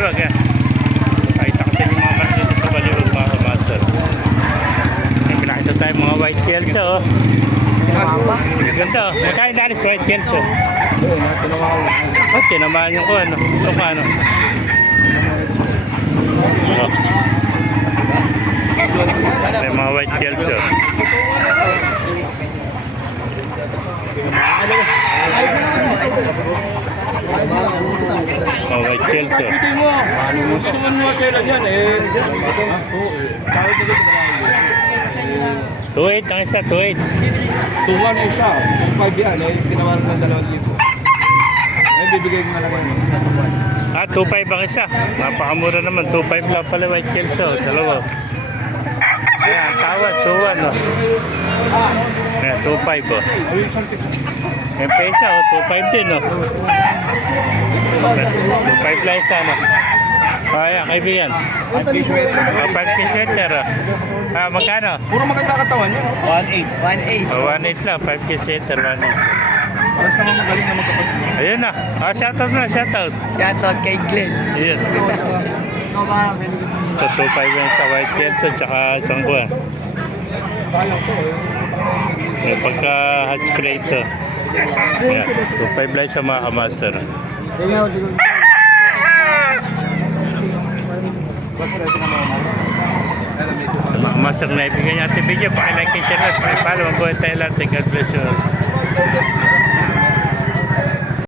Baliwag yan. Pakita ko sa inyo mga mark dito sa Baliwag mga kamaster. May pinakita tayo mga white kelso oh. Ganda oh. Magkain dalis white kelso. Oh, tinamaan yung ko ano. Ito ka ano. Oh. May mga white kelso. Oh, white kelso. Tuwid ang isa, tuwid. 2-1 na isa, 2-5 yan, tinawaran ng 2,000. Bibigay ko na lang yun. 2.5 ang isa. Napakamura naman. 2.5 lang pala white kelso. Dalawa. Ayan, tawad. 2.1 oh. Ayan, 2.5 oh. Yung pesa oh, 2.5 din oh. 2.5 lang isa no. Ayan, kaibigan. 5 sweater. 5 sweater oh. Magkano? Puro maganda katawan yun. 1.8. 1.8 lang. 5 sweater, 1.8. Paras naman magaling na magkapatid. Ayun na. Shoutout na, shoutout. Shoutout kay Glenn. Ayun. Ito 2.5 yan sa white kelso tsaka isang buwan. May pagka hot spray ito. Ayan, 2.5 lang sa mga kamaster. Mga kamaster na ibigay niya ating video. Pakilike and share. Pakipalo. Mabuhay tayo lahat. God bless you all.